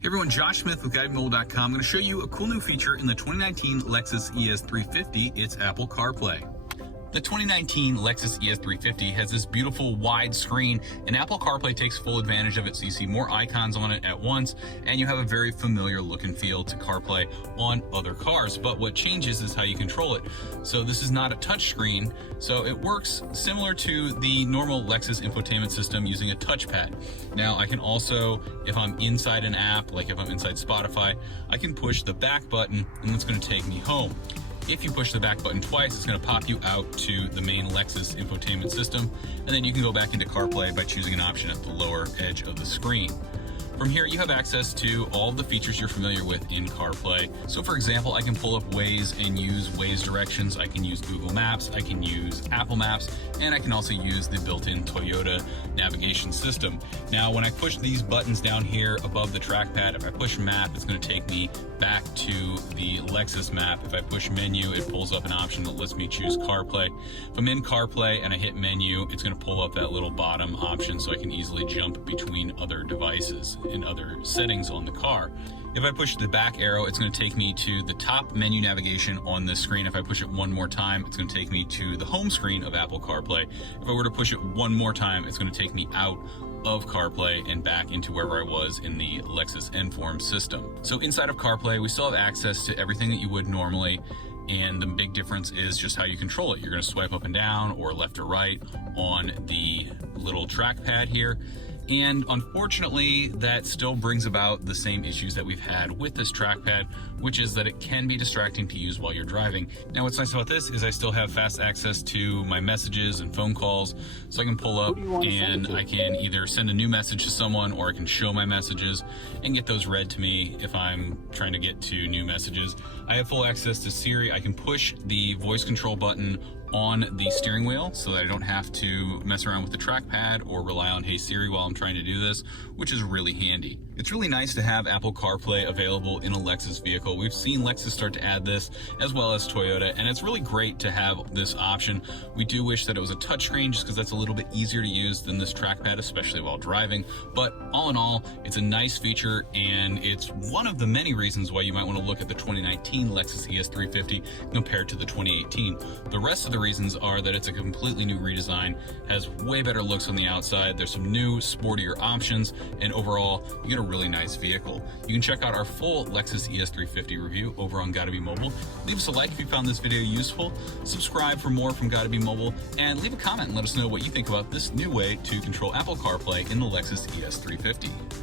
Hey everyone, Josh Smith with GuideBeMobile.com. I'm going to show you a cool new feature in the 2019 Lexus ES 350. It's Apple CarPlay. The 2019 Lexus ES 350 has this beautiful wide screen, and Apple CarPlay takes full advantage of it, so you see more icons on it at once, and you have a very familiar look and feel to CarPlay on other cars. But what changes is how you control it. So this is not a touch screen, so it works similar to the normal Lexus infotainment system using a touchpad. Now I can also, if I'm inside an app, like if I'm inside Spotify, I can push the back button and it's going to take me home. If you push the back button twice, it's going to pop you out to the main Lexus infotainment system, and then you can go back into CarPlay by choosing an option at the lower edge of the screen. From here, you have access to all of the features you're familiar with in CarPlay. So for example, I can pull up Waze and use Waze directions. I can use Google Maps, I can use Apple Maps, and I can also use the built-in Toyota navigation system. Now, when I push these buttons down here above the trackpad, if I push map, it's going to take me back to the Lexus map. If I push menu, it pulls up an option that lets me choose CarPlay. If I'm in CarPlay and I hit menu, it's going to pull up that little bottom option so I can easily jump between other devices and other settings on the car. If I push the back arrow, it's going to take me to the top menu navigation on this screen. If I push it one more time, it's going to take me to the home screen of Apple CarPlay. If I were to push it one more time, it's going to take me out of CarPlay and back into wherever I was in the Lexus Enform system. So inside of CarPlay, we still have access to everything that you would normally, and the big difference is just how you control it. You're going to swipe up and down or left or right on the little trackpad here. And unfortunately, that still brings about the same issues that we've had with this trackpad, which is that it can be distracting to use while you're driving. Now, what's nice about this is I still have fast access to my messages and phone calls, so I can pull up and I can either send a new message to someone, or I can show my messages and get those read to me if I'm trying to get to new messages. I have full access to Siri. I can push the voice control button on the steering wheel so that I don't have to mess around with the trackpad or rely on Hey Siri while I'm trying to do this, which is really handy. It's really nice to have Apple CarPlay available in a Lexus vehicle. We've seen Lexus start to add this, as well as Toyota, and it's really great to have this option. We do wish that it was a touchscreen, just because that's a little bit easier to use than this trackpad, especially while driving. But all in all, it's a nice feature, and it's one of the many reasons why you might want to look at the 2019 Lexus ES 350 compared to the 2018. The rest of the reasons are that it's a completely new redesign, has way better looks on the outside, there's some new sportier options, and overall you get a really nice vehicle. You can check out our full Lexus ES 350 review over on Gotta Be Mobile. Leave us a like if you found this video useful, subscribe for more from Gotta Be Mobile, and leave a comment and let us know what you think about this new way to control Apple CarPlay in the Lexus ES 350.